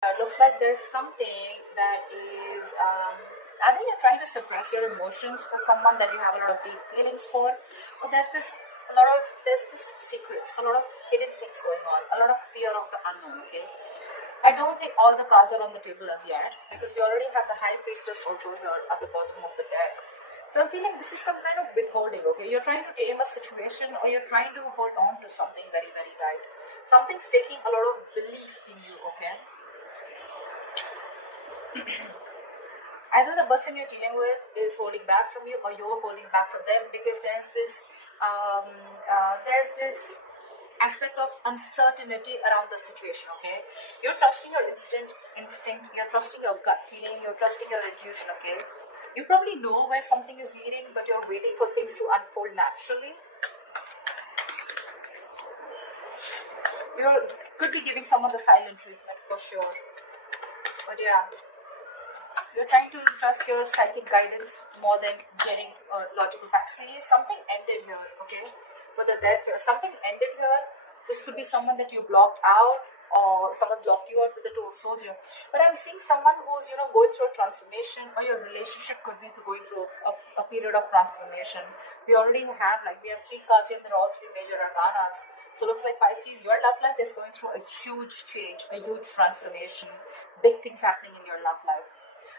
Looks like there's something that is, I think you're trying to suppress your emotions for someone that you have a lot of deep feelings for. But there's this secrets, a lot of hidden things going on, a lot of fear of the unknown, okay? I don't think all the cards are on the table as yet because we already have the High Priestess also here at the bottom of the deck. So I'm feeling this is some kind of withholding, okay? You're trying to tame a situation or you're trying to hold on to something very, very tight. Something's taking a lot of belief in you, okay? Either the person you're dealing with is holding back from you or you're holding back from them because um, there's this aspect of uncertainty around the situation, okay? You're trusting your instinct, you're trusting your gut feeling, you're trusting your intuition, okay? You probably know where something is leading, but you're waiting for things to unfold naturally. You could be giving someone the silent treatment for sure. But yeah, you're trying to trust your psychic guidance more than getting logical facts. See, something ended here, okay? With the death here, something ended here. This could be someone that you blocked out, or someone blocked you out with the Two of Swords here. But I'm seeing someone who's going through a transformation, or your relationship could be going through a period of transformation. We have 3 cards in there, all 3 major arcanas. So looks like Pisces, your love life is going through a huge change, a huge transformation, big things happening in your love life.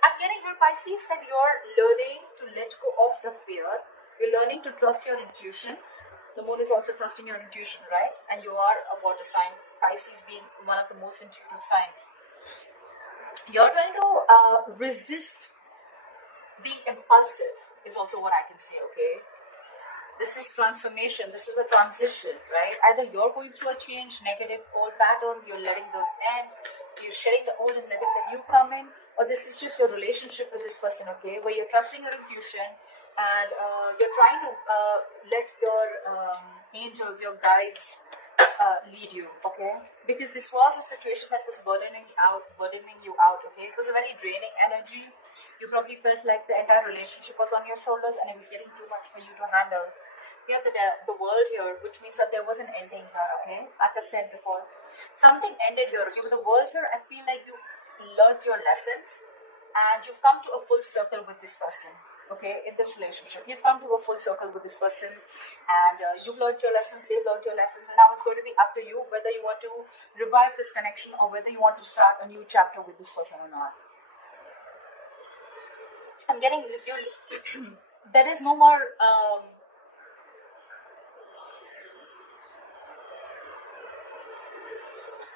I'm getting your Pisces that you're learning to let go of the fear. You're learning to trust your intuition. The moon is also trusting your intuition, right? And you are a water sign, Pisces being one of the most intuitive signs. You're trying to resist being impulsive, is also what I can say, okay? This is transformation, this is a transition, right? Either you're going through a change, negative old patterns, you're letting those end, you're shedding the old and letting the new come in, or this is just your relationship with this person, okay, where you're trusting your intuition and you're trying to let your angels, your guides lead you, okay? Because this was a situation that was burdening you out, okay? It was a very draining energy. You probably felt like the entire relationship was on your shoulders and it was getting too much for you to handle. We have the world here, which means that there was an ending here, okay? Like I said before, something ended here, okay? With the world here, I feel like you've learned your lessons and you've come to a full circle with this person, okay? In this relationship, you've come to a full circle with this person and you've learned your lessons, they've learned your lessons, and now it's going to be up to you whether you want to revive this connection or whether you want to start a new chapter with this person or not. I'm getting there is no more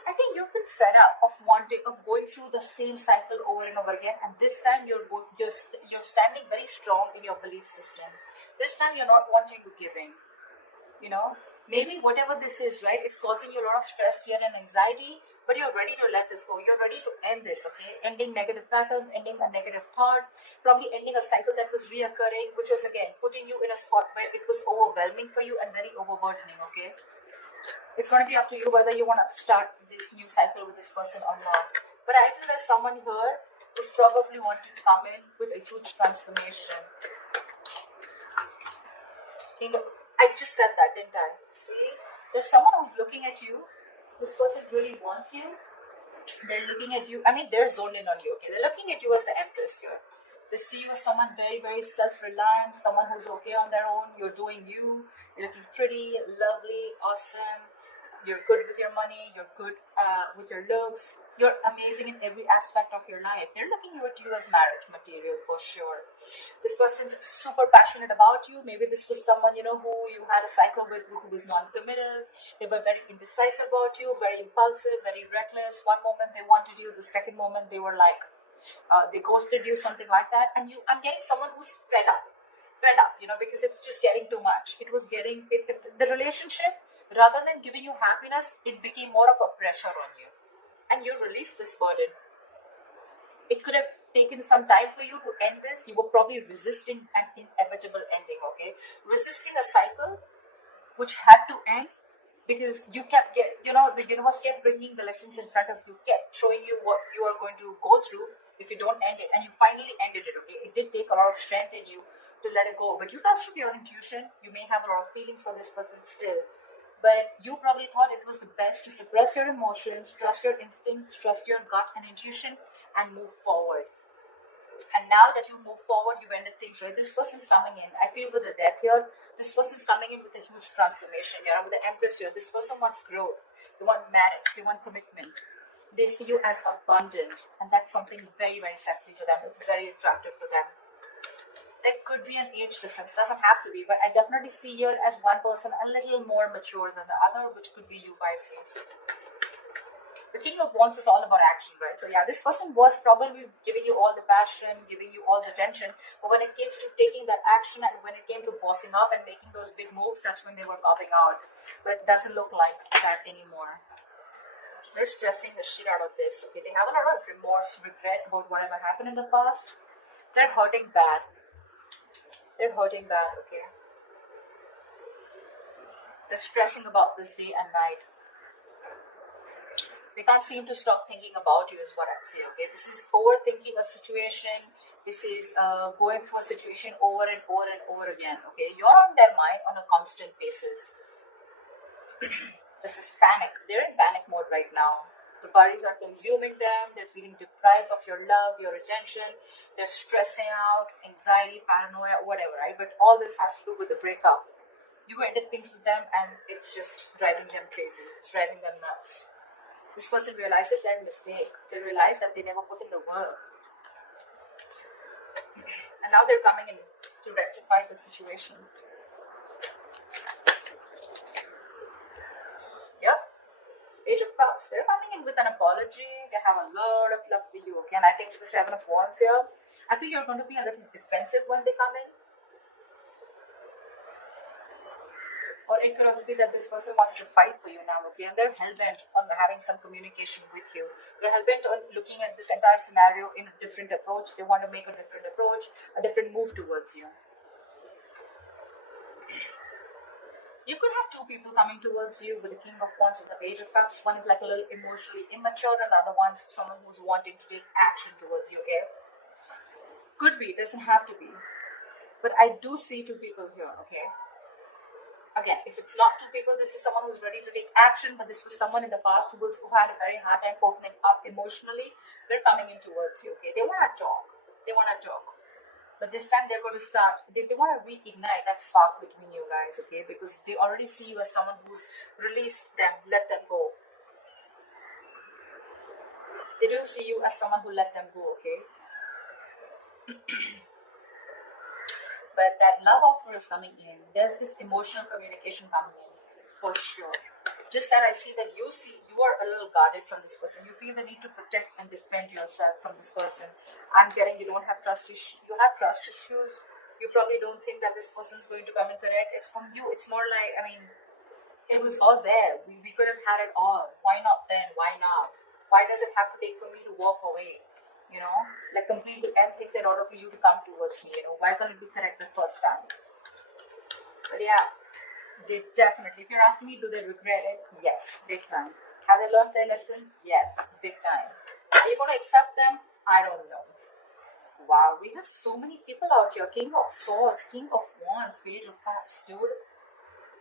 I think you've been fed up of going through the same cycle over and over again, and this time you're standing very strong in your belief system. This time you're not wanting to give in. Maybe whatever this is, right? It's causing you a lot of stress, fear, and anxiety. But you're ready to let this go. You're ready to end this. Okay, ending negative patterns, ending a negative thought, probably ending a cycle that was reoccurring, which was again putting you in a spot where it was overwhelming for you and very overburdening. Okay. It's going to be up to you whether you want to start this new cycle with this person or not. But I feel there's someone here who's probably wanting to come in with a huge transformation. I just said that, didn't I? See, there's someone who's looking at you. This person really wants you. They're looking at you. I mean, they're zoned in on you. Okay, they're looking at you as the Empress here. They see you as someone very, very self-reliant, someone who's okay on their own. You're doing you. You're looking pretty, lovely, awesome. You're good with your money. You're good with your looks. You're amazing in every aspect of your life. They're looking at you as marriage material for sure. This person's super passionate about you. Maybe this was someone who you had a cycle with who was non-committal. They were very indecisive about you, very impulsive, very reckless. One moment they wanted you, the second moment they were like they ghosted you, something like that. And I'm getting someone who's fed up, because it's just getting too much. It was getting the relationship, rather than giving you happiness, it became more of a pressure on you, and you released this burden. It could have taken some time for you to end this. You were probably resisting an inevitable ending, okay? Resisting a cycle which had to end because you kept the universe kept bringing the lessons in front of you, kept showing you what you are going to go through if you don't end it, and you finally ended it, okay? It did take a lot of strength in you to let it go, but you trusted your intuition. You may have a lot of feelings for this person still, But you probably thought it was the best to suppress your emotions, trust your instincts, trust your gut and intuition, and move forward. And now that you move forward, you've ended things, right? This person's coming in. I feel with the death here, this person's coming in with a huge transformation here. With the Empress here, this person wants growth. They want marriage. They want commitment. They see you as abundant. And that's something very, very sexy to them. It's very attractive to them. There could be an age difference. Doesn't have to be. But I definitely see here as one person a little more mature than the other, which could be you, Pisces. The King of Wands is all about action, right? So yeah, this person was probably giving you all the passion, giving you all the tension, but when it came to taking that action and when it came to bossing up and making those big moves, that's when they were copping out. But it doesn't look like that anymore. They're stressing the shit out of this, okay? They have a lot of remorse, regret about whatever happened in the past. They're hurting bad. They're hurting bad, okay? They're stressing about this day and night. They can't seem to stop thinking about you is what I'd say, okay? This is overthinking a situation. This is going through a situation over and over and over again, okay? You're on their mind on a constant basis. This is panic. They're in panic mode right now. The worries are consuming them. They're feeling deprived of your love, your attention. They're stressing out, anxiety, paranoia, whatever, right? But all this has to do with the breakup. You ended things with them and it's just driving them crazy. It's driving them nuts. This person realizes their mistake. They realize that they never put in the work. And now they're coming in to rectify the situation. Yep. Page of Cups. They're coming in with an apology. They have a lot of love for you. Okay? And I think the Seven of Wands here, I think you're going to be a little defensive when they come in. Or it could also be that this person wants to fight for you now, okay? And they're hell-bent on having some communication with you. They're hell-bent on looking at this entire scenario in a different approach. They want to make a different approach, a different move towards you. You could have two people coming towards you with the King of Wands and the Page of Cups. One is like a little emotionally immature and the other one's someone who's wanting to take action towards you, okay? Could be, doesn't have to be. But I do see two people here, okay? Again, if it's not two people, this is someone who's ready to take action, but this was someone in the past who had a very hard time opening up emotionally. They're coming in towards you, okay? They want to talk. They want to talk. But this time they're going to start, they want to reignite that spark between you guys, okay? Because they already see you as someone who's released them, let them go. They do see you as someone who let them go, okay? But that love offer is coming in. There's this emotional communication coming in, for sure. Just that I see that you are a little guarded from this person. You feel the need to protect and defend yourself from this person. I'm getting you don't have trust issues. You have trust issues. You probably don't think that this person's going to come and correct. It's from you. It's more like, I mean, it was all there. We could have had it all. Why not then? Why now? Why does it have to take for me to walk away? You know, like completely end things in order for you to come towards me, you know. Why can't it be correct the first time? But yeah, they definitely, if you're asking me, do they regret it? Yes, big time. Have they learned their lesson? Yes, big time. Are you going to accept them? I don't know. Wow, we have so many people out here. King of Swords, King of Wands, Page of Cups, dude.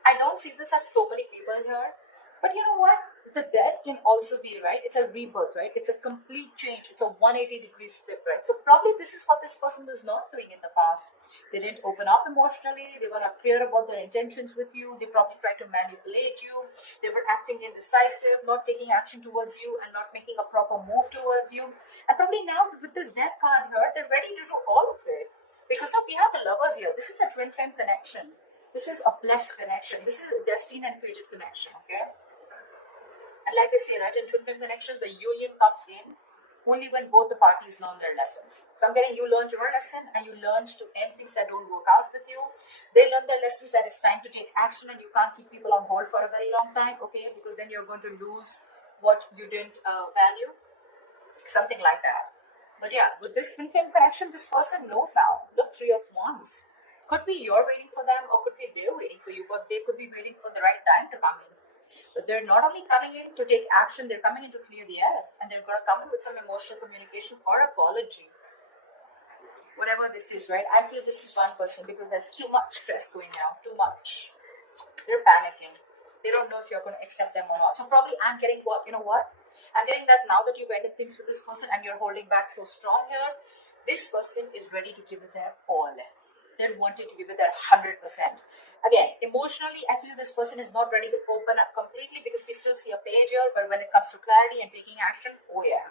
I don't see this as so many people here. But you know what? The death can also be, right? It's a rebirth, right? It's a complete change. It's a 180 degrees flip, right? So probably this is what this person was not doing in the past. They didn't open up emotionally. They were not clear about their intentions with you. They probably tried to manipulate you. They were acting indecisive, not taking action towards you and not making a proper move towards you. And probably now with this death card here, they're ready to do all of it. Because look, we have the lovers here. This is a twin flame connection. This is a blessed connection. This is a destined and fated connection, okay? And like they say, right, in twin flame connections, the union comes in only when both the parties learn their lessons. So I'm getting you learned your lesson and you learned to end things that don't work out with you. They learn their lessons that it's time to take action and you can't keep people on hold for a very long time, okay? Because then you're going to lose what you didn't value. Something like that. But yeah, with this twin flame connection, this person knows now. Look, 3 of Wands. Could be you're waiting for them or could be they're waiting for you, but they could be waiting for the right time to come in. But they're not only coming in to take action, they're coming in to clear the air. And they're going to come in with some emotional communication or apology. Whatever this is, right? I feel this is one person because there's too much stress going on. Too much. They're panicking. They don't know if you're going to accept them or not. So probably I'm getting what, you know what? I'm getting that now that you've ended things with this person and you're holding back so strong here, this person is ready to give it their all. They want you to give it their 100%. Again, emotionally, I feel this person is not ready to open up completely because we still see a page here, but when it comes to clarity and taking action, oh yeah,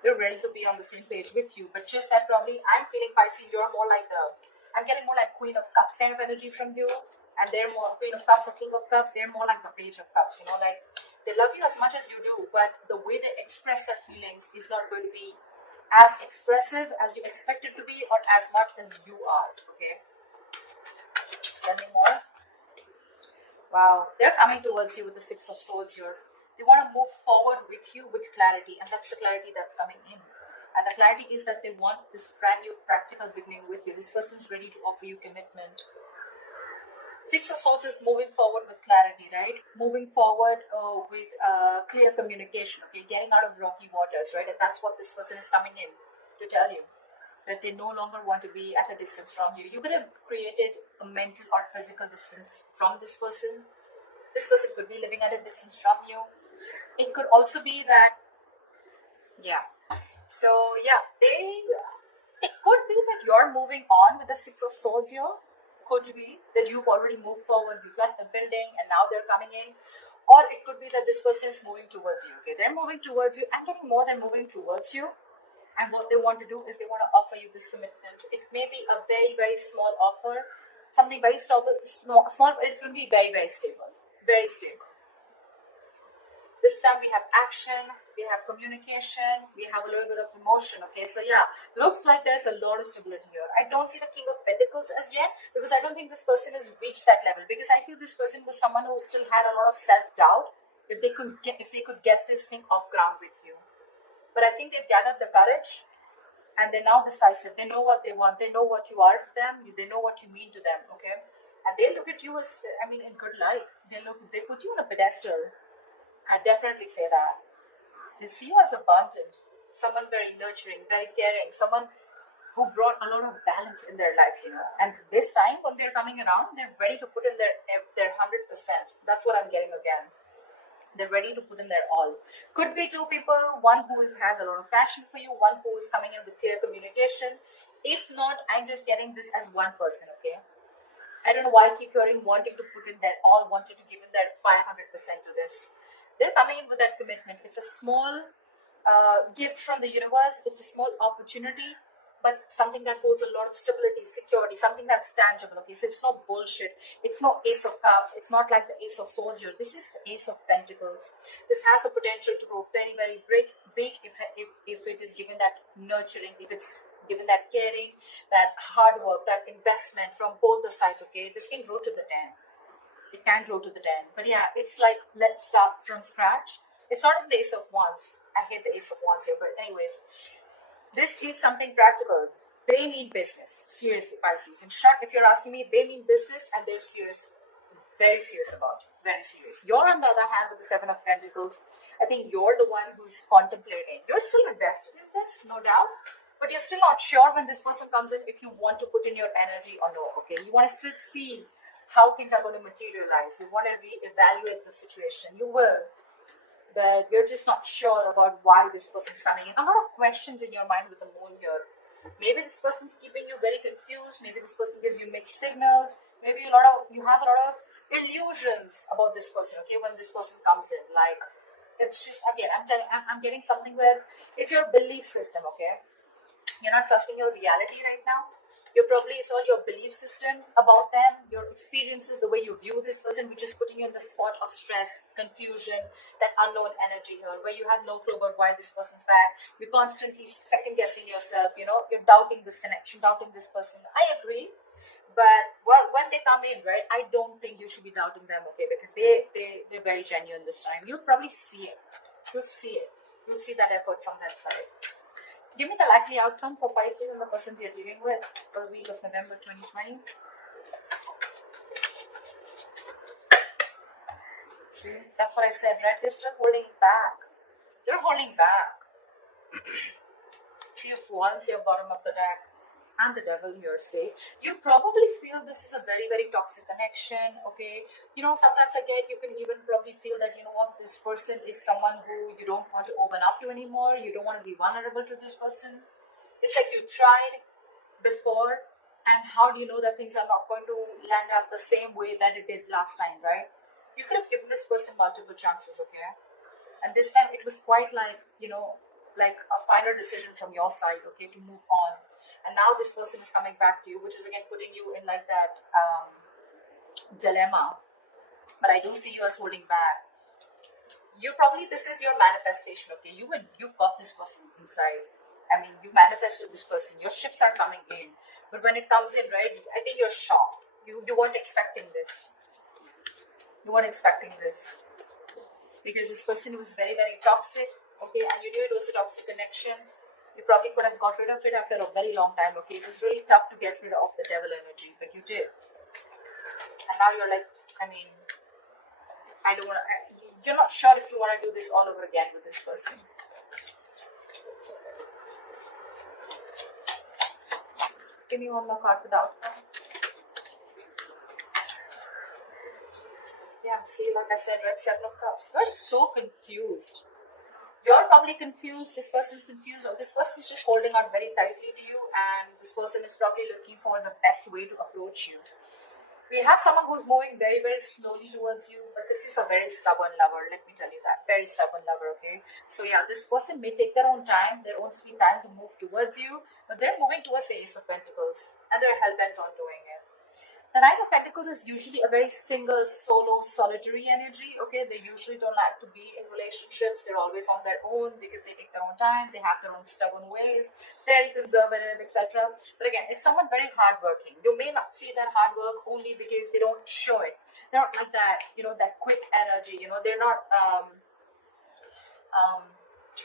they're ready to be on the same page with you. But just that probably I'm feeling Pisces, you're more like I'm getting more like Queen of Cups kind of energy from you, and they're more Queen of Cups or King of Cups, they're more like the Page of Cups, you know, like they love you as much as you do, but the way they express their feelings is not going to be as expressive as you expect it to be or as much as you are, okay? Tell me more. Wow, they're coming towards you with the Six of Swords here. They want to move forward with you with clarity, and that's the clarity that's coming in. And the clarity is that they want this brand new practical beginning with you. This person's ready to offer you commitment. Six of Swords is moving forward with clarity, right? Moving forward with clear communication, okay? Getting out of rocky waters, right? And that's what this person is coming in to tell you. That they no longer want to be at a distance from you. You could have created a mental or physical distance from this person. This person could be living at a distance from you. It could also be that, yeah. So, yeah, it could be that you're moving on with the Six of Swords here. Could be that you've already moved forward, you've left the building, and now they're coming in. Or it could be that this person is moving towards you, okay? They're moving towards you. I'm getting more than moving towards you. And what they want to do is they want to offer you this commitment. It may be a very, very small offer, something very small, but it's going to be very, very stable. Very stable. This time we have action, we have communication, we have a little bit of emotion, okay? So yeah, looks like there's a lot of stability here. I don't see the King of Pentacles as yet because I don't think this person has reached that level, because I feel this person was someone who still had a lot of self-doubt if they could get this thing off ground with you. But I think they've gathered the courage and they're now decisive. They know what they want. They know what you are to them. They know what you mean to them, okay? And they look at you as, in good light. They put you on a pedestal. I definitely say that. They see you as abundant, someone very nurturing, very caring, someone who brought a lot of balance in their life, you know. And this time when they're coming around, they're ready to put in their 100%. That's what I'm getting again. They're ready to put in their all. Could be two people, one who has a lot of passion for you, one who is coming in with clear communication. If not, I'm just getting this as one person, okay? I don't know why I keep hearing wanting to put in their all, wanting to give in their 500% to this. They're coming in with that commitment. It's a small gift from the universe. It's a small opportunity, but something that holds a lot of stability, security, something that's tangible, okay? So it's no bullshit. It's no Ace of Cups. It's not like the Ace of Swords here. This is the Ace of Pentacles. This has the potential to grow very, very big if it is given that nurturing, if it's given that caring, that hard work, that investment from both the sides, okay? This can grow to the 10. It can grow to the 10. But yeah, it's like, let's start from scratch. It's not the Ace of Wands. I hate the Ace of Wands here, but anyways, this is something practical. They mean business. Seriously, Pisces. In short, if you're asking me, they mean business and they're serious. Very serious about it. Very serious. You're on the other hand with the Seven of Pentacles. I think you're the one who's contemplating. You're still invested in this, no doubt. But you're still not sure when this person comes in if you want to put in your energy or no, okay? You want to still see how things are going to materialize. You want to reevaluate the situation. You will. But you're just not sure about why this person's coming in. A lot of questions in your mind with the moon here. Maybe this person's keeping you very confused. Maybe this person gives you mixed signals. Maybe you have a lot of illusions about this person, okay, when this person comes in. Like, it's just, again, I'm getting something where it's your belief system, okay? You're not trusting your reality right now. It's all your belief system about them, your experiences, the way you view this person, which is putting you in the spot of stress, confusion, that unknown energy here, where you have no clue about why this person's back. You're constantly second guessing yourself, you know, you're doubting this connection, doubting this person. I agree. But when they come in, right, I don't think you should be doubting them, okay, because they're very genuine this time. You'll probably see it. You'll see it. You'll see that effort from that side. Give me the likely outcome for Pisces and the person they're dealing with for the week of November 2020. See, that's what I said, right? They're still holding back. They're holding back. Three of Wands here, bottom of the deck. and the devil here say, you probably feel this is a very, very toxic connection, okay? Sometimes again, you can even probably feel that, what, this person is someone who you don't want to open up to anymore. You don't want to be vulnerable to this person. It's like you tried before, and how do you know that things are not going to land up the same way that it did last time, right? You could have given this person multiple chances, okay? And this time it was quite like, like a final decision from your side, okay, to move on. And now this person is coming back to you, which is again putting you in like that dilemma. But I do see you as holding back. This is your manifestation, okay? You've got this person inside. I mean, you manifested this person. Your ships are coming in. But when it comes in, right, I think you're shocked. You weren't expecting this. You weren't expecting this. Because this person was very, very toxic, okay? And you knew it was a toxic connection. You probably could have got rid of it after a very long time, okay? It was really tough to get rid of the devil energy, but you did. And now you're like, I mean, you're not sure if you want to do this all over again with this person. Give me one more card for the outcome. Yeah, see, like I said, right, 7 of Cups. You're so confused. You're probably confused, this person's confused, or this person is just holding on very tightly to you, and this person is probably looking for the best way to approach you. We have someone who's moving very, very slowly towards you, but this is a very stubborn lover, let me tell you that. Very stubborn lover, okay? So yeah, this person may take their own time, their own sweet time to move towards you, but they're moving towards the Ace of Pentacles, and they're hell-bent on doing it. The Knight of Pentacles is usually a very single, solo, solitary energy, okay? They usually don't like to be in relationships. They're always on their own because they take their own time. They have their own stubborn ways, very conservative, etc. But again, it's someone very hardworking. You may not see that hard work only because they don't show it. They're not like that, that quick energy, they're not...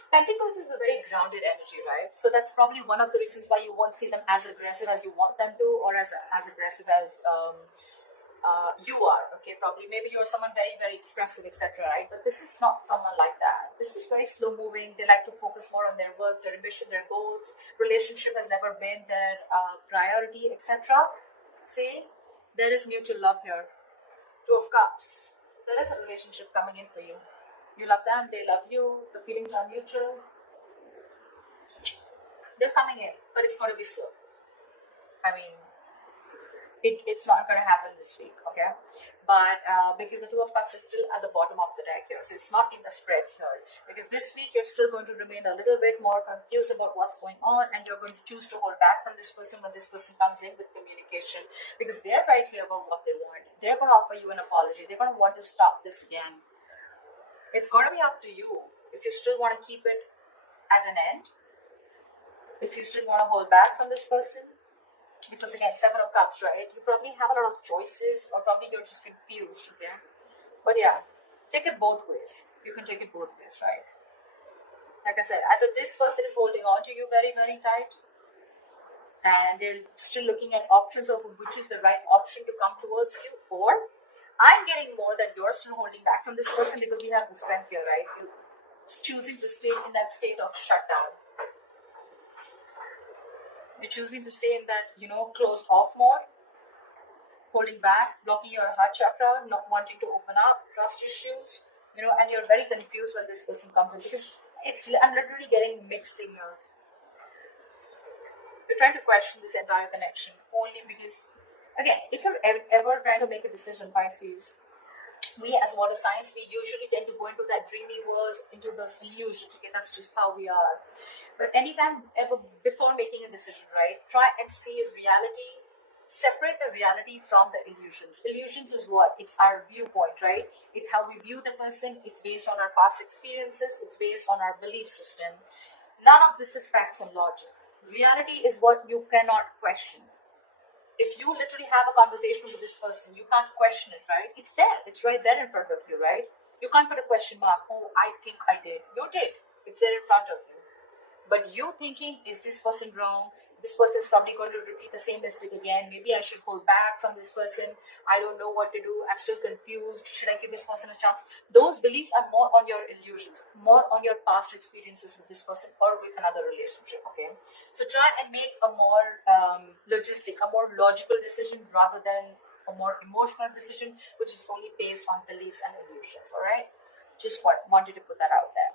Pentacles is a very grounded energy, right? So that's probably one of the reasons why you won't see them as aggressive as you want them to, or as aggressive as you are, okay? Probably, maybe you're someone very, very expressive, etc., right? But this is not someone like that. This is very slow moving. They like to focus more on their work, their ambition, their goals. Relationship has never been their priority, etc. See, there is mutual love here. 2 of Cups. There is a relationship coming in for you. You love them, they love you, the feelings are mutual. They're coming in, but it's going to be slow. I mean, it's not going to happen this week, okay? But because the 2 of Cups is still at the bottom of the deck here, so it's not in the spreads here. Because this week you're still going to remain a little bit more confused about what's going on, and you're going to choose to hold back from this person when this person comes in with communication. Because they're very clear about what they want. They're going to offer you an apology. They're going to want to stop this again. It's going to be up to you if you still want to keep it at an end, if you still want to hold back from this person. Because again, 7 of Cups, right? You probably have a lot of choices, or probably you're just confused, okay? But yeah, take it both ways. You can take it both ways, right? Like I said, either this person is holding on to you very, very tight, and they're still looking at options of which is the right option to come towards you, or I'm getting more that you're still holding back from this person because we have the strength here, right? You're choosing to stay in that state of shutdown. You're choosing to stay in that, closed off mode, holding back, blocking your heart chakra, not wanting to open up, trust issues, and you're very confused when this person comes in because I'm literally getting mixed signals. You're trying to question this entire connection only because, again, if you're ever trying to make a decision, Pisces, we as water signs, we usually tend to go into that dreamy world, into those illusions, okay? That's just how we are. But anytime ever before making a decision, right, try and see reality. Separate the reality from the illusions. Illusions is what? It's our viewpoint, right? It's how we view the person. It's based on our past experiences. It's based on our belief system. None of this is facts and logic. Reality is what you cannot question. If you literally have a conversation with this person, you can't question it, right? It's there. It's right there in front of you, right? You can't put a question mark. Oh, I think I did. You did. It's there in front of you. But you thinking, is this person wrong? this person is probably going to repeat the same mistake again. Maybe I should hold back from this person. I don't know what to do. I'm still confused. Should I give this person a chance? Those beliefs are more on your illusions, more on your past experiences with this person or with another relationship. Okay, so try and make a more logistic, a more logical decision rather than a more emotional decision, which is only based on beliefs and illusions. All right, just wanted to put that out there.